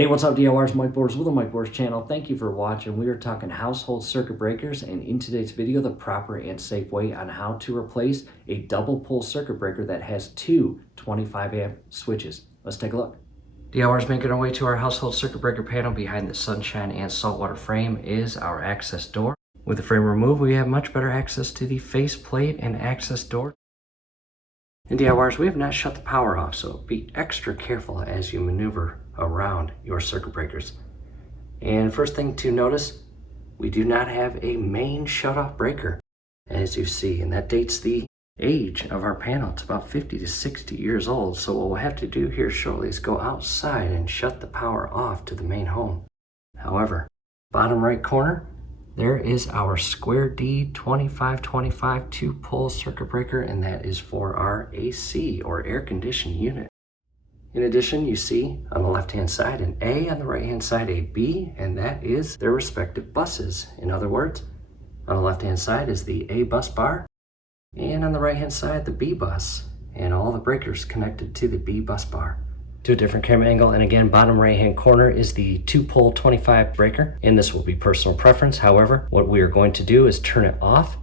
Hey, what's up, DIYers, Mike Borders with the Mike Borders channel. Thank you for watching. We are talking household circuit breakers, and in today's video, the proper and safe way on how to replace a double pole circuit breaker that has two 25 amp switches. Let's take a look. DIYers, making our way to our household circuit breaker panel. Behind the sunshine and saltwater frame is our access door. With the frame removed, we have much better access to the faceplate and access door. And DIYers, we have not shut the power off, so be extra careful as you maneuver around your circuit breakers. And first thing to notice, we do not have a main shutoff breaker, as you see, and that dates the age of our panel. It's about 50 to 60 years old, so what we'll have to do here shortly is go outside and shut the power off to the main home. However, bottom right corner, there is our Square D 2525 two-pole circuit breaker, and that is for our AC or air conditioning unit. In addition, you see on the left-hand side an A, on the right-hand side a B, and that is their respective buses. In other words, on the left-hand side is the A bus bar, and on the right-hand side the B bus, and all the breakers connected to the B bus bar. To a different camera angle, and again, bottom right-hand corner is the two-pole 25 breaker, and this will be personal preference. However, what we are going to do is turn it off,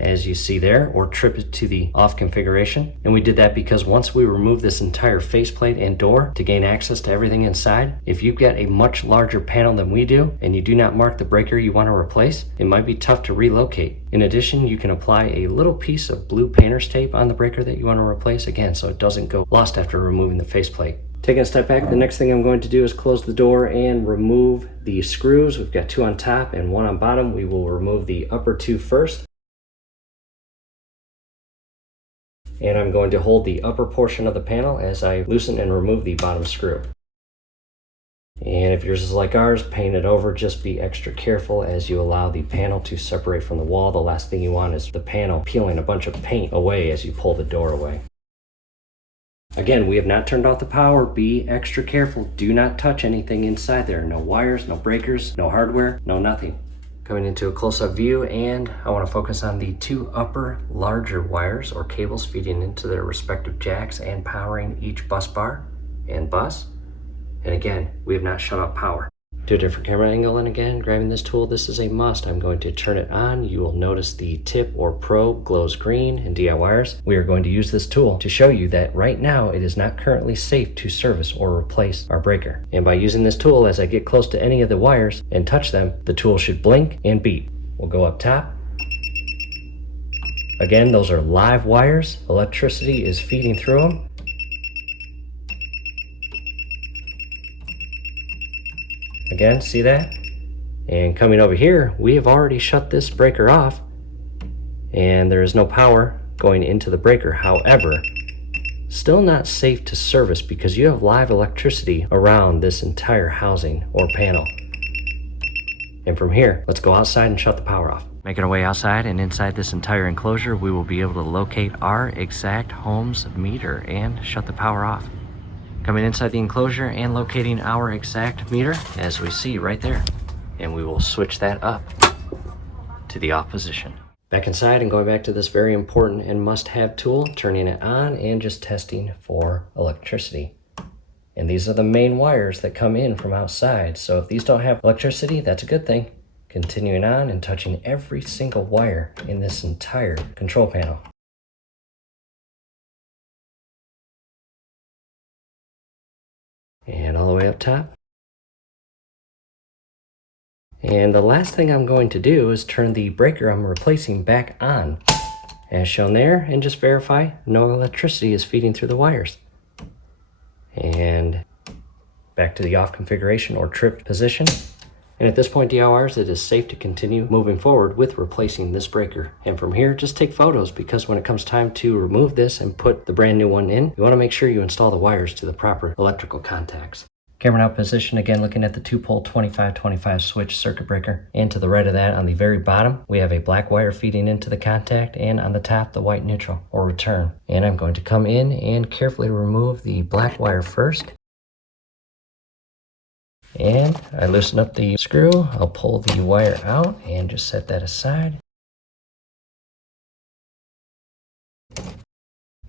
as you see there, or trip it to the off configuration. And we did that because once we remove this entire faceplate and door to gain access to everything inside, if you've got a much larger panel than we do and you do not mark the breaker you want to replace, it might be tough to relocate. In addition, you can apply a little piece of blue painter's tape on the breaker that you want to replace, again, so it doesn't go lost after removing the faceplate. Taking a step back, the next thing I'm going to do is close the door and remove the screws. We've got two on top and one on bottom. We will remove the upper two first. And I'm going to hold the upper portion of the panel as I loosen and remove the bottom screw. And if yours is like ours, paint it over. Just be extra careful as you allow the panel to separate from the wall. The last thing you want is the panel peeling a bunch of paint away as you pull the door away. Again, we have not turned off the power. Be extra careful. Do not touch anything inside there. No wires, no breakers, no hardware, no nothing. Coming into a close-up view, and I want to focus on the two upper larger wires or cables feeding into their respective jacks and powering each bus bar and bus. And again, we have not shut off power. To a different camera angle, and again, grabbing this tool, this is a must. I'm going to turn it on. You will notice the tip or probe glows green. And DIYers, we are going to use this tool to show you that right now it is not currently safe to service or replace our breaker. And by using this tool, as I get close to any of the wires and touch them, the tool should blink and beep. We'll go up top. Again, those are live wires. Electricity is feeding through them. Again, see that? And coming over here, we have already shut this breaker off and there is no power going into the breaker. However, still not safe to service because you have live electricity around this entire housing or panel. And from here, let's go outside and shut the power off. Making our way outside, and inside this entire enclosure, we will be able to locate our exact home's meter and shut the power off. Coming inside the enclosure and locating our exact meter, as we see right there. And we will switch that up to the off position. Back inside and going back to this very important and must-have tool, turning it on and just testing for electricity. And these are the main wires that come in from outside. So if these don't have electricity, that's a good thing. Continuing on and touching every single wire in this entire control panel. And all the way up top. And the last thing I'm going to do is turn the breaker I'm replacing back on, as shown there, and just verify no electricity is feeding through the wires. And back to the off configuration or trip position. And at this point, DIYers, it is safe to continue moving forward with replacing this breaker. And from here, just take photos, because when it comes time to remove this and put the brand new one in, you want to make sure you install the wires to the proper electrical contacts. Camera now position, again looking at the two-pole 2525 switch circuit breaker. And to the right of that, on the very bottom, we have a black wire feeding into the contact, and on the top, the white neutral or return. And I'm going to come in and carefully remove the black wire first. And I loosen up the screw. I'll pull the wire out and just set that aside.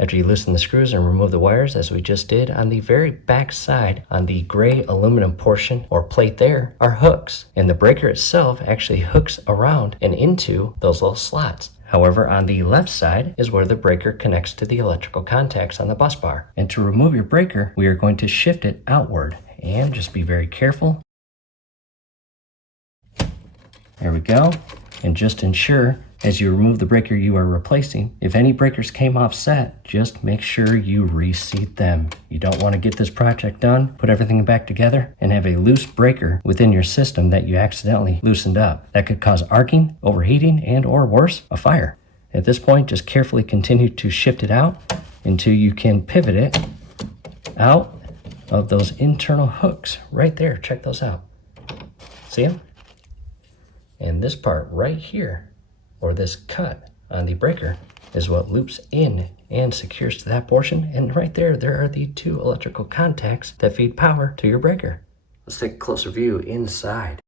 After you loosen the screws and remove the wires, as we just did, on the very back side, on the gray aluminum portion or plate there, are hooks. And the breaker itself actually hooks around and into those little slots. However, on the left side is where the breaker connects to the electrical contacts on the bus bar. And to remove your breaker, we are going to shift it outward. And just be very careful. There we go. And just ensure, as you remove the breaker you are replacing, if any breakers came off set, just make sure you reseat them. You don't want to get this project done, put everything back together, and have a loose breaker within your system that you accidentally loosened up. That could cause arcing, overheating, and or worse, a fire. At this point, just carefully continue to shift it out until you can pivot it out of those internal hooks right there. Check those out. See them? And this part right here, or this cut on the breaker, is what loops in and secures to that portion. And right there, there are the two electrical contacts that feed power to your breaker. Let's take a closer view inside.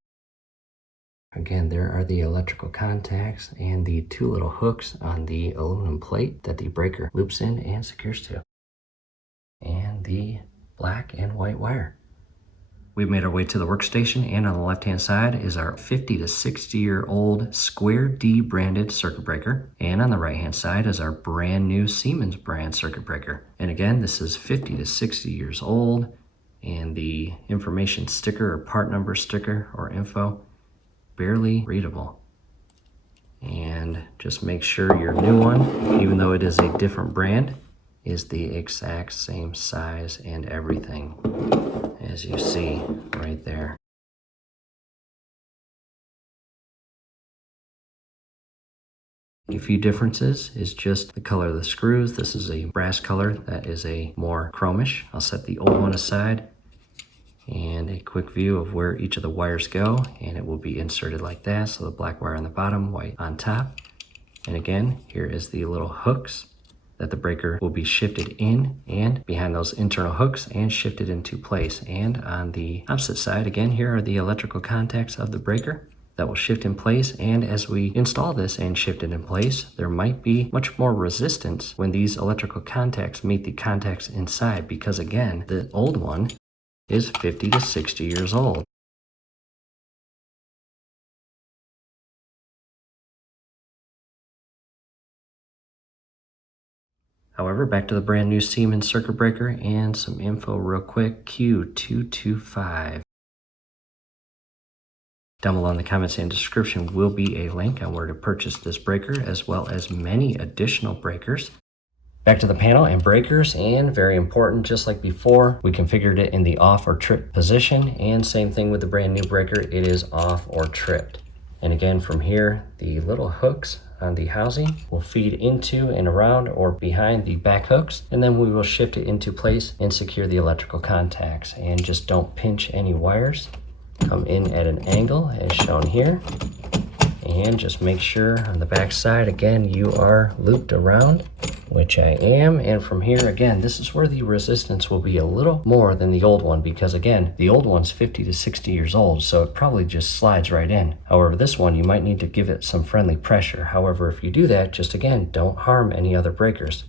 Again, there are the electrical contacts and the two little hooks on the aluminum plate that the breaker loops in and secures to. And the black and white wire. We've made our way to the workstation, and on the left-hand side is our 50 to 60-year-old Square D branded circuit breaker. And on the right-hand side is our brand new Siemens brand circuit breaker. And again, this is 50 to 60 years old, and the information sticker or part number sticker or info, barely readable. And just make sure your new one, even though it is a different brand, is the exact same size and everything, as you see right there. A few differences is just the color of the screws. This is a brass color, that is a more chromish. I'll set the old one aside, and a quick view of where each of the wires go, and it will be inserted like that. So the black wire on the bottom, white on top. And again, here is the little hooks that the breaker will be shifted in and behind those internal hooks and shifted into place. And on the opposite side, again, here are the electrical contacts of the breaker that will shift in place. And as we install this and shift it in place, there might be much more resistance when these electrical contacts meet the contacts inside, because again, the old one is 50 to 60 years old. However, back to the brand new Siemens circuit breaker and some info real quick. Q225. Down below in the comments and description will be a link on where to purchase this breaker, as well as many additional breakers. Back to the panel and breakers, and very important, just like before, we configured it in the off or tripped position, and same thing with the brand new breaker, it is off or tripped. And again, from here, the little hooks on the housing will feed into and around or behind the back hooks, and then we will shift it into place and secure the electrical contacts. And just don't pinch any wires. Come in at an angle as shown here, and just make sure on the back side, again, you are looped around, which I am. And from here, again, this is where the resistance will be a little more than the old one, because again, the old one's 50 to 60 years old, so it probably just slides right in. However, this one, you might need to give it some friendly pressure. However, if you do that, just again, don't harm any other breakers.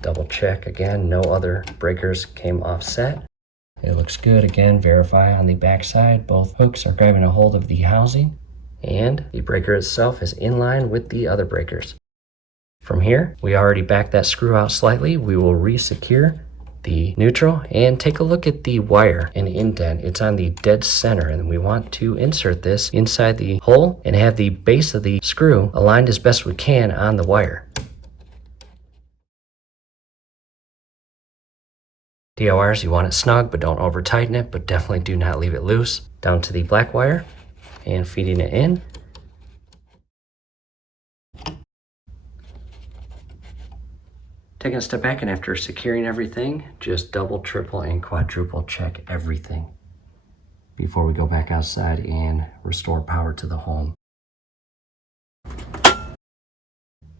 Double check again, no other breakers came offset. It looks good. Again, verify on the back side, both hooks are grabbing a hold of the housing, and the breaker itself is in line with the other breakers. From here, we already backed that screw out slightly. We will re-secure the neutral and take a look at the wire and indent. It's on the dead center, and we want to insert this inside the hole and have the base of the screw aligned as best we can on the wire. DIYers, you want it snug, but don't over tighten it, but definitely do not leave it loose. Down to the black wire and feeding it in. Taking a step back, and after securing everything, just double, triple, and quadruple check everything before we go back outside and restore power to the home.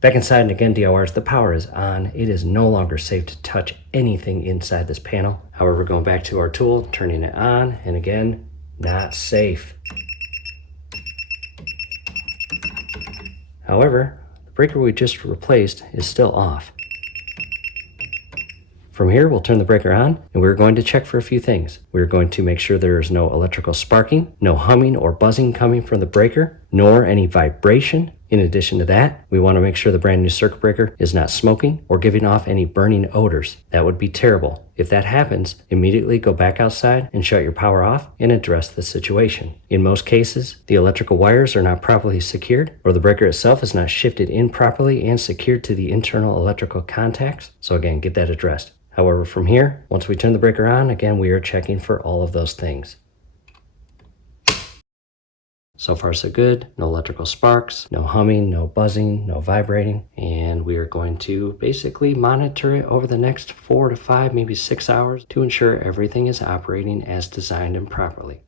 Back inside, and again, DIYers, the power is on. It is no longer safe to touch anything inside this panel. However, going back to our tool, turning it on, and again, not safe. However, the breaker we just replaced is still off. From here, we'll turn the breaker on, and we're going to check for a few things. We're going to make sure there is no electrical sparking, no humming or buzzing coming from the breaker, nor any vibration. In addition to that, we want to make sure the brand new circuit breaker is not smoking or giving off any burning odors. That would be terrible. If that happens, immediately go back outside and shut your power off and address the situation. In most cases, the electrical wires are not properly secured, or the breaker itself is not shifted in properly and secured to the internal electrical contacts. So again, get that addressed. However, from here, once we turn the breaker on, again, we are checking for all of those things. So far so good, no electrical sparks, no humming, no buzzing, no vibrating, and we are going to basically monitor it over the next 4 to 5, maybe 6 hours to ensure everything is operating as designed and properly.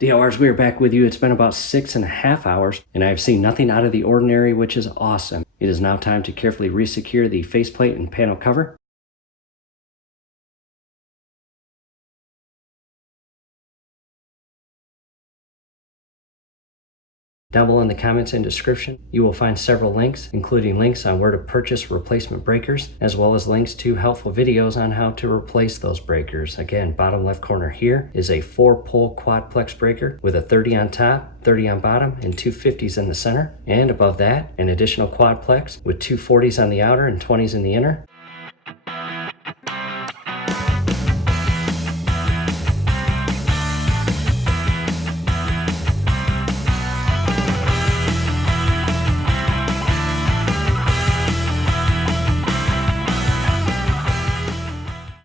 DLRs, we are back with you. It's been about 6.5 hours, and I've seen nothing out of the ordinary, which is awesome. It is now time to carefully resecure the faceplate and panel cover. Down below in the comments and description, you will find several links, including links on where to purchase replacement breakers, as well as links to helpful videos on how to replace those breakers. Again, bottom left corner here is a 4-pole quadplex breaker with a 30 on top, 30 on bottom, and 2 50s in the center. And above that, an additional quadplex with 2 40s on the outer and 20s in the inner.